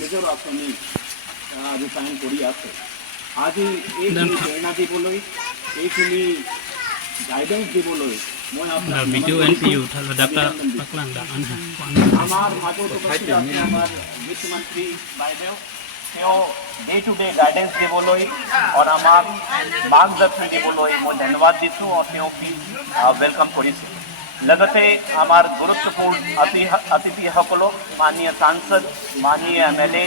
নিজৰ আঁচনি ৰূপায়ণ কৰি আছে। আজি এইখিনি প্ৰেৰণা দিবলৈ, এইখিনি গাইডেন্স দিবলৈ মই আপোনাক আমাৰ মাজত উপস্থিত আছে আমাৰ বিত্তমন্ত্ৰী বাইদেউ। তেওঁ ডে টু ডে গাইডেন্স দিবলৈ আৰু আমাক মাৰ্গদৰ্শন দিবলৈ মই ধন্যবাদ দিছোঁ আৰু তেওঁক ৱেলকাম কৰিছোঁ। লগতে আমাৰ গুৰুত্বপূৰ্ণ অতিথিসকলক মাননীয় সাংসদ, মাননীয় MLA,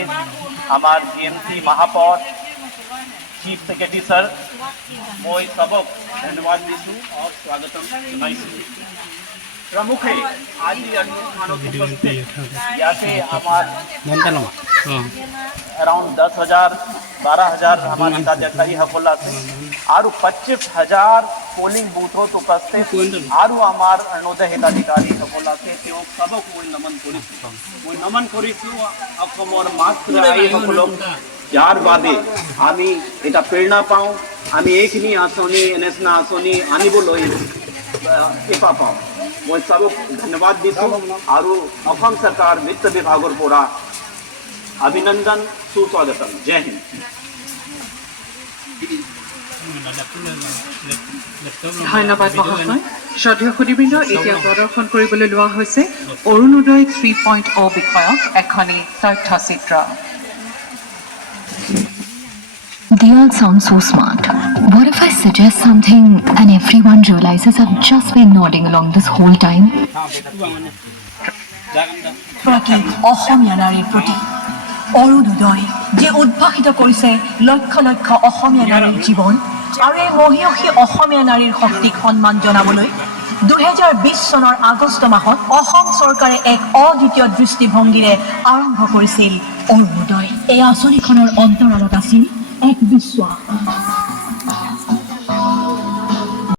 আমাৰ GMC महापौर, चीफ सेक्रेटरी सर, मैं सबक धन्यवाद दीसू और स्वागतम जनाइसू। प्रमुखे आज यासे अराउंड 10,000 12,000 हमारे कार्यकारी हकोला से आरु 25,000 पोलिंग बूथों तो उपस्थित आरु हमार अरुणोदय हिताधिकारी हकोला से त्यो सबक मैं नमन करिसु अकमर मात्र आई हकोलक जार बादे आमी এটা প্ৰেৰণা পাওঁ। আমি এইখিনি আঁচনি এনেচনা আঁচনি আনিবলৈ কৃপা পাওঁ। মই সবক ধন্যবাদ দিছোঁ আৰু অসম চৰকাৰ বিত্ত বিভাগৰ পৰা অভিনন্দন, সুস্বাগতম। জয় হিন্দ। ধন্যবাদ মহাশয়। শ্ৰদ্ধেয় সুধীবৃন্দ, এতিয়া প্ৰদৰ্শন কৰিবলৈ লোৱা হৈছে অৰুণোদয় 3.0 বিষয়ক এখনি তথ্যচিত্ৰ। They all sound so smart. What if I suggest something and everyone realizes I've just been nodding along this whole time? প্ৰতি অসমীয়া নাৰীৰ প্ৰতি অৰুণোদয় যে উদ্ভাসিত কৰিছে লক্ষ লক্ষ অসমীয়া নাৰীৰ জীৱন আৰু এই মহিয়সী অসমীয়া নাৰীৰ শক্তিক সন্মান জনাবলৈ 2020 চনৰ আগষ্ট মাহত অসম চৰকাৰে এক অদ্বিতীয় দৃষ্টিভংগীৰে আৰম্ভ কৰিছিল অৰুণোদয়। এই আঁচনিখনৰ অন্তৰালত আছিল এক বিশ্বাস।